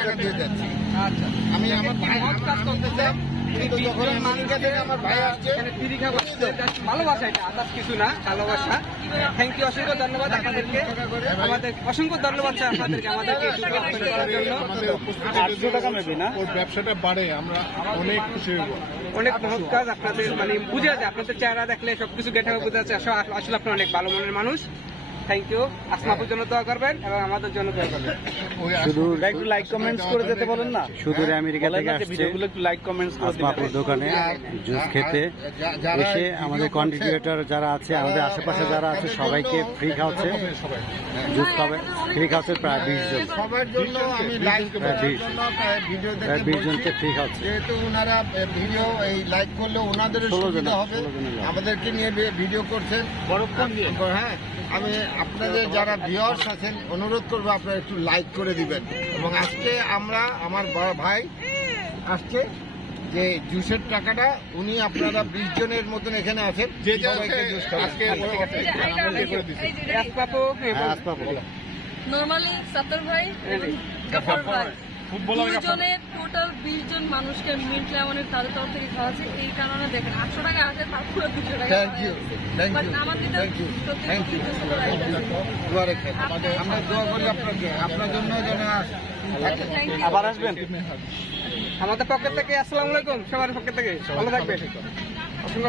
টাকা দিয়ে যাচ্ছি। আচ্ছা, আমি আমার ভাই কাজ করতেছে আমার ভাই আসছে ভালোবাসা, এটা আদার্স কিছু না, ভালোবাসা। থ্যাংক ইউ, অসংখ্য ধন্যবাদ আপনাদেরকে, আমাদের অসংখ্য ধন্যবাদ স্যার আপনাদেরকে আমাদেরকে করার জন্য। 800 টাকা নেবে না? ওর ব্যবসাটা বাড়ে, আমরা অনেক খুশি হব। অনেক মহৎ কাজ আপনাদের, মানে বুঝে আছে আপনাদের চেহারা দেখলে সবকিছু গেটে বোঝা যাচ্ছে আসলে আপনি অনেক ভালো মনের মানুষ। Thank you. আসমাপুর জন্য দোয়া করবেন এবং আমাদের জন্য দোয়া করবেন। শুধু একটু লাইক কমেন্টস করে যেতে বলেন না? সুদূর আমেরিকা থেকে আসছে ভিডিওগুলো একটু লাইক কমেন্টস করে আসমাপুর দোকানে জুস খেতে এসে আমাদের কন্টেন্ট ক্রিয়েটর যারা আছে, আমাদের আশেপাশে যারা আছে সবাইকে ফ্রি খাওয়াচ্ছে, জুস খাবে ফ্রি খাওয়াচ্ছে প্রায় 20 জন। সবার জন্য আমি লাইক প্রায় 20 জনকে ফ্রি খাওয়াচ্ছে। যেহেতু ওনারা ভিডিও এই লাইক করলে ওনাদের 16 জন সুবিধা হবে, আমাদেরকে নিয়ে ভিডিও করছেন। হ্যাঁ, আমি আপনাদের যারা ভিউয়ার্স আছেন অনুরোধ করবো আপনারা একটু লাইক করে দিবেন। এবং আজকে আমরা আমার বড় ভাই আসছে যে জুসের টাকাটা উনি আপনারা 20 জনের মতন এখানে আছেন, যে যে সবাইকে আছে জুস খাওয়াবেন। আজকে আমরা করে দিচ্ছি। আসমাপু, নরমালি সাত্তর ভাই এবং গফর ভাই দুজনে টোটাল 20 জন মানুষকে মিন্ট লেমনের তাদের তরফ থেকে খাওয়াচ্ছে। এই কারণে দেখেন 800 টাকা আছে, তারপরে 200 টাকা। Thank you, thank but you, আমাদের থ্যাংক ইউ, থ্যাংক ইউ। দোয়া রেখেন। আমরা দোয়া করি আপনাকে, আপনার জন্য যেন আবার আসবেন। আমাদের পক্ষ থেকে আসসালামু আলাইকুম, সবার পক্ষ থেকে ভালো থাকবেন। অসংখ্য